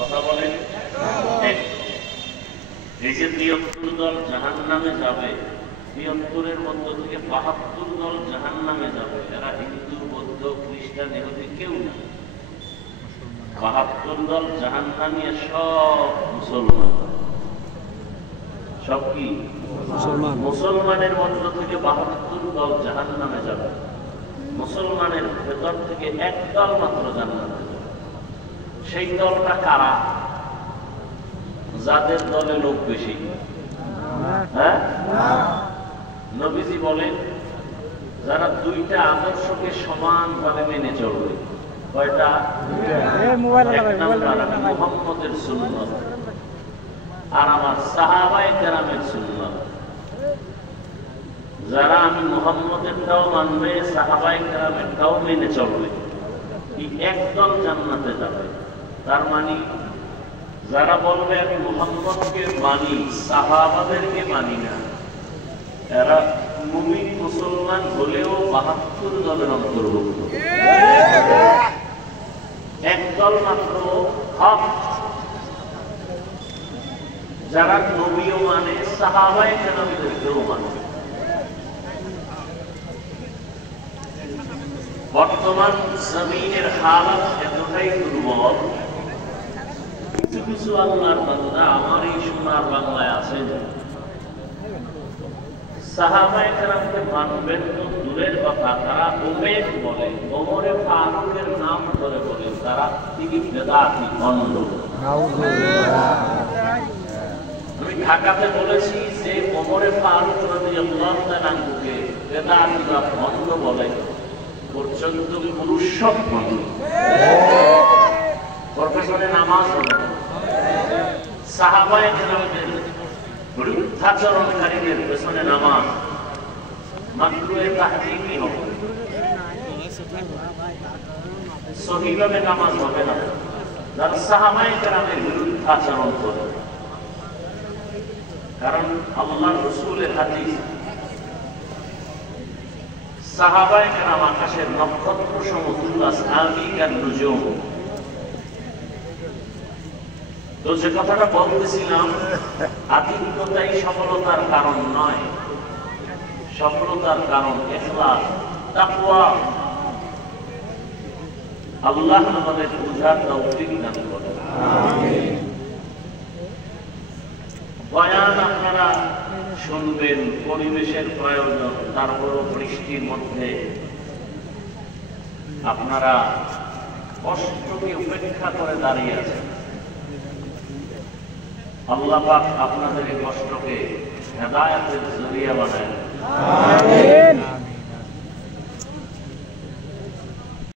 কথা বলেন। এই যে ৭৩ দল জাহান্নামে যাবে, ৭৩-এর মধ্য থেকে ৭২ দল জাহান্নামে যাবে। এরা হিন্দু, বৌদ্ধ, খ্রিস্টান, ইহুদি কেউ না। ৭২ দল জাহান্নামী সব মুসলমান। সব কি মুসলমানের মধ্য থেকে ৭২ দল জাহান্নামে যাবে। মুসলমানের ভেতর থেকে এক দল মাত্র জান্নাতে যাবে। সেই দলটা কারা? যাদের দলে লোক বেশি। হ্যাঁ, নবীজি বলেন যারা দুইটা আদর্শকে সমানভাবে মেনে চলবে। কয়টা? এক নাম্বার মুহাম্মদের সুন্নাত আর আমার সাহাবায়ে কেরামের সুন্নাত। যারা আমি মুহাম্মদেরটাও মানবে, সাহাবায়ে কেরামেরটাও মেনে চলবে, এই একদল জান্নাতে যাবে। তার মানে যারা বলবে আমি মুহাম্মদকে মানি, সাহাবাদেরকে মানি না, এরা মুমিন মুসলমান হলেও ৭২ দলের অন্তর্ভুক্ত। একদল মাত্র হক, যারা নবীও মানে, সাহাবায়ে কেরামদেরকেও মানে। বর্তমান জমিনের হালাত এতটাই দুর্বল, কিছু কিছু আল্লাহর বান্দা আমার এই সোনার বাংলায় আছেন, সাহাবায়ে কেরামকে মানবেন তো দূরের কথা, তারা ওমের বলে, ওমরে ফারুকের নাম ধরে বলে তারা তিনি বেদাতি ভণ্ড। আমি ঢাকাতে বলেছি যে ওমরে ফারুক রাদিয়াল্লাহু তাআলা আনহুকে বেদাতি বা ভণ্ড বলে পর্যন্ত পুরুষ সব ভণ্ড। প্রফেসরে নামাজ হবে, সাহাবায়ে কেরামদের বিরুদ্ধাচরণকারীদের পেছনে নামাজ মাকরুহে তাহরিমি হবে, সহিভাবে নামাজ হবে না যারা সাহাবায়ে কেরামের বিরুদ্ধাচরণ করে। কারণ আল্লাহর রাসূলের হাদিস, সাহাবায়ে কেরাম আকাশের নক্ষত্র সমতুল্য, আসহাবিকান নুজুম। তো যে কথাটা বলতেছিলাম, আধুনিকতাই সফলতার কারণ নয়, সফলতার কারণ ইখলাস, তাকওয়া। আল্লাহ আমাদের বুঝার তৌফিক দান করেন। আমিন। বয়ান আপনারা শুনবেন, পরিবেশের প্রয়োজন, তারপরও বৃষ্টির মধ্যে আপনারা কষ্টকে উপেক্ষা করে দাঁড়িয়ে আছেন। আল্লাহ পাক আপনাদের এই কষ্টকে হেদায়েতের জরিয়া বানায়। আমিন।